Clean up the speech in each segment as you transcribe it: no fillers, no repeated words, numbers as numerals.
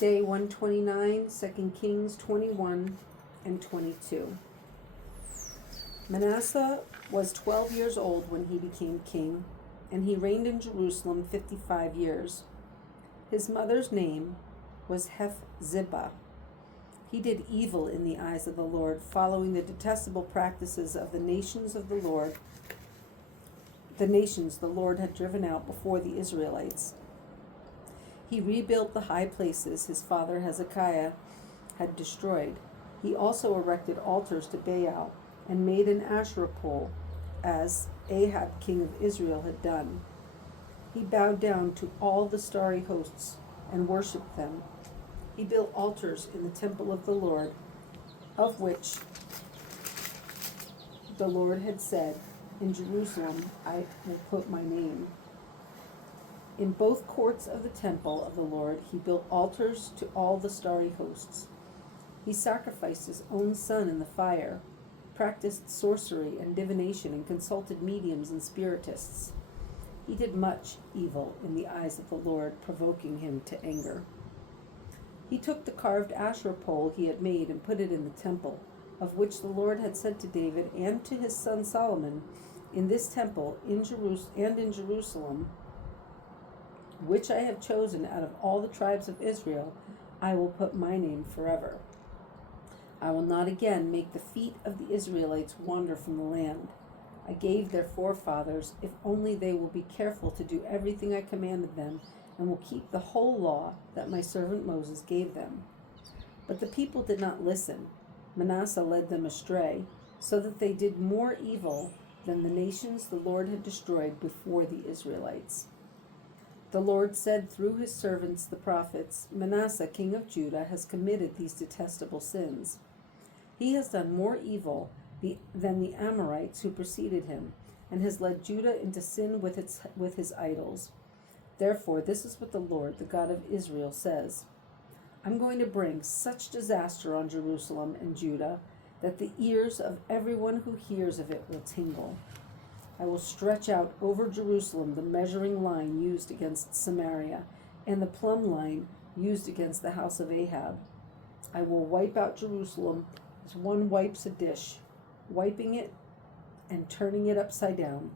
Day 129, 2 Kings 21 and 22. Manasseh was 12 years old when he became king, and he reigned in Jerusalem 55 years. His mother's name was Hephzibah. He did evil in the eyes of the Lord, following the detestable practices of the nations the Lord had driven out before the Israelites. He rebuilt the high places his father Hezekiah had destroyed. He also erected altars to Baal and made an Asherah pole, as Ahab king of Israel had done. He bowed down to all the starry hosts and worshipped them. He built altars in the temple of the Lord, of which the Lord had said, "In Jerusalem I will put my name." In both courts of the temple of the Lord he built altars to all the starry hosts. He sacrificed his own son in the fire, practiced sorcery and divination, and consulted mediums and spiritists. He did much evil in the eyes of the Lord, provoking him to anger. He took the carved Asherah pole he had made and put it in the temple, of which the Lord had said to David and to his son Solomon, "In this temple in Jerusalem, which I have chosen out of all the tribes of Israel, I will put my name forever. I will not again make the feet of the Israelites wander from the land I gave their forefathers, if only they will be careful to do everything I commanded them, and will keep the whole law that my servant Moses gave them." But the people did not listen. Manasseh led them astray, so that they did more evil than the nations the Lord had destroyed before the Israelites. The Lord said through his servants the prophets, "Manasseh king of Judah has committed these detestable sins. He has done more evil than the Amorites who preceded him, and has led Judah into sin with his idols. Therefore, this is what the Lord, the God of Israel, says: I'm going to bring such disaster on Jerusalem and Judah that the ears of everyone who hears of it will tingle. I will stretch out over Jerusalem the measuring line used against Samaria, and the plumb line used against the house of Ahab. I will wipe out Jerusalem as one wipes a dish, wiping it and turning it upside down.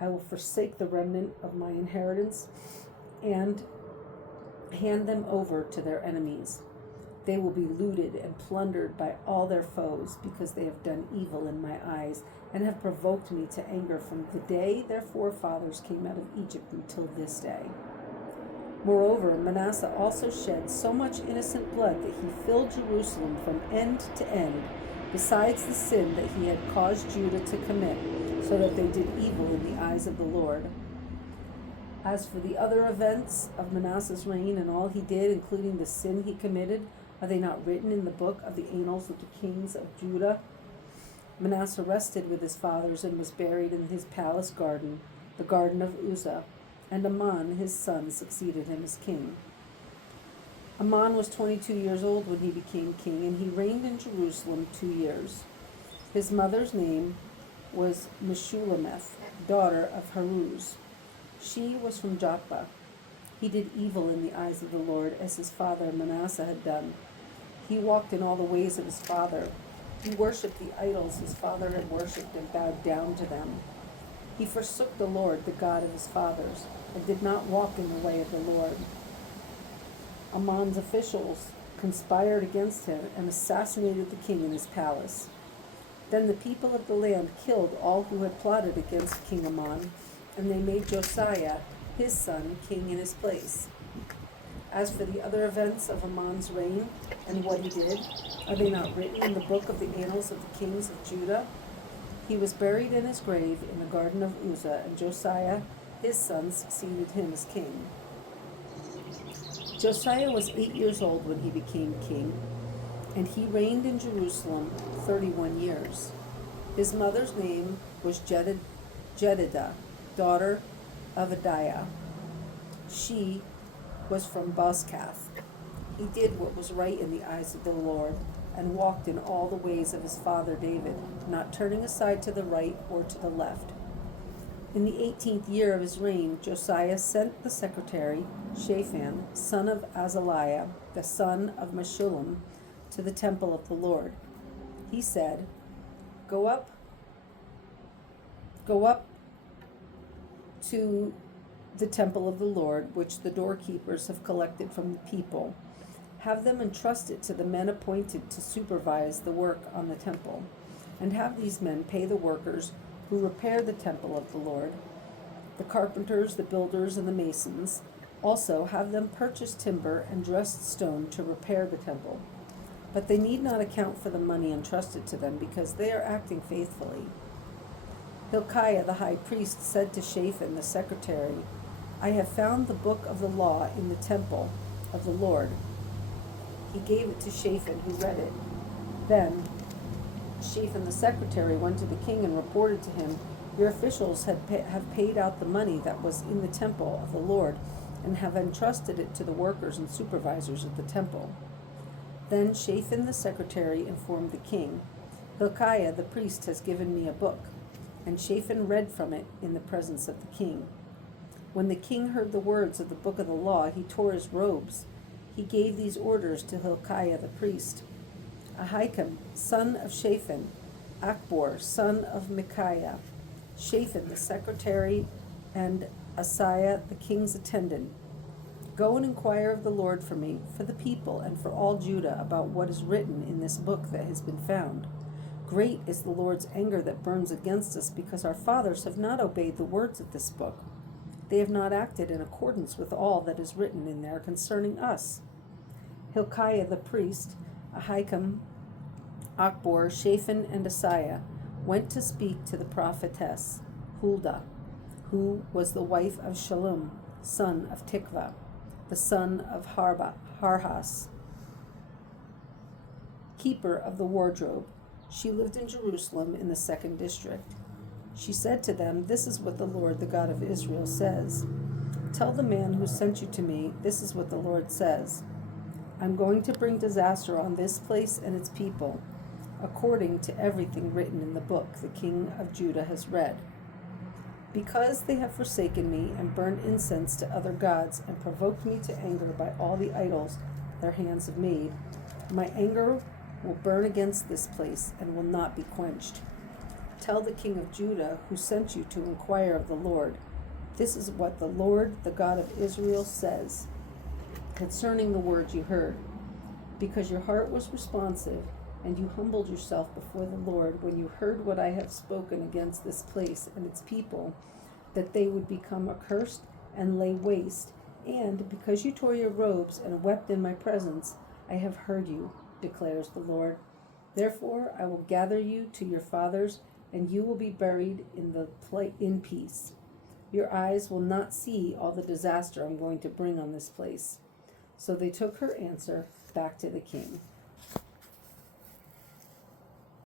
I will forsake the remnant of my inheritance and hand them over to their enemies. They will be looted and plundered by all their foes, because they have done evil in my eyes and have provoked me to anger from the day their forefathers came out of Egypt until this day. Moreover, Manasseh also shed so much innocent blood that he filled Jerusalem from end to end, besides the sin that he had caused Judah to commit, so that they did evil in the eyes of the Lord. As for the other events of Manasseh's reign and all he did, including the sin he committed, are they not written in the book of the annals of the kings of Judah? Manasseh rested with his fathers and was buried in his palace garden, the garden of Uzzah, and Amon his son succeeded him as king. Amon was 22 years old when he became king, and he reigned in Jerusalem 2 years. His mother's name was Meshullemeth, daughter of Haruz. She was from Jotbah. He did evil in the eyes of the Lord, as his father Manasseh had done. He walked in all the ways of his father. He worshipped the idols his father had worshipped and bowed down to them. He forsook the Lord, the God of his fathers, and did not walk in the way of the Lord. Amon's officials conspired against him and assassinated the king in his palace. Then the people of the land killed all who had plotted against King Amon, and they made Josiah, his son, king in his place. As for the other events of Amon's reign and what he did, are they not written in the book of the annals of the kings of Judah? He was buried in his grave in the garden of Uzzah, and Josiah, his son, succeeded him as king. Josiah was 8 years old when he became king, and he reigned in Jerusalem 31 years. His mother's name was Jedidah, daughter of Adiah. She was from Bozkath. He did what was right in the eyes of the Lord, and walked in all the ways of his father David, not turning aside to the right or to the left. In the 18th year of his reign, Josiah sent the secretary, Shaphan, son of Azaliah, the son of Meshullam, to the temple of the Lord. He said, Go up to the temple of the Lord, which the doorkeepers have collected from the people. Have them entrust it to the men appointed to supervise the work on the temple, and have these men pay the workers who repair the temple of the Lord, the carpenters, the builders, and the masons. Also have them purchase timber and dressed stone to repair the temple. But they need not account for the money entrusted to them, because they are acting faithfully. Hilkiah the high priest said to Shaphan the secretary, I have found the book of the law in the temple of the Lord. He gave it to Shaphan, who read it. Then Shaphan the secretary went to the king and reported to him, Your officials have paid out the money that was in the temple of the Lord, and have entrusted it to the workers and supervisors of the temple. Then Shaphan the secretary informed the king, Hilkiah the priest has given me a book. And Shaphan read from it in the presence of the king. When the king heard the words of the book of the law, he tore his robes. He gave these orders to Hilkiah the priest. Ahikam, son of Shaphan, Akbor, son of Micaiah, Shaphan the secretary, and Asaiah the king's attendant, go and inquire of the Lord for me, for the people, and for all Judah about what is written in this book that has been found. Great is the Lord's anger that burns against us, because our fathers have not obeyed the words of this book. They have not acted in accordance with all that is written in there concerning us. Hilkiah the priest, Ahikam, Akbor, Shaphan, and Asaiah went to speak to the prophetess Huldah, who was the wife of Shallum, son of Tikvah, the son of Harhas, keeper of the wardrobe. She lived in Jerusalem in the 2nd district. She said to them, This is what the Lord, the God of Israel, says. Tell the man who sent you to me, this is what the Lord says. I'm going to bring disaster on this place and its people, according to everything written in the book the king of Judah has read. Because they have forsaken me and burned incense to other gods and provoked me to anger by all the idols their hands have made, my anger will burn against this place and will not be quenched. Tell the king of Judah, who sent you to inquire of the Lord, this is what the Lord, the God of Israel, says concerning the words you heard. Because your heart was responsive, and you humbled yourself before the Lord when you heard what I have spoken against this place and its people, that they would become accursed and lay waste, and because you tore your robes and wept in my presence, I have heard you, declares the Lord. Therefore I will gather you to your fathers, and you will be buried in peace. Your eyes will not see all the disaster I'm going to bring on this place. So they took her answer back to the king.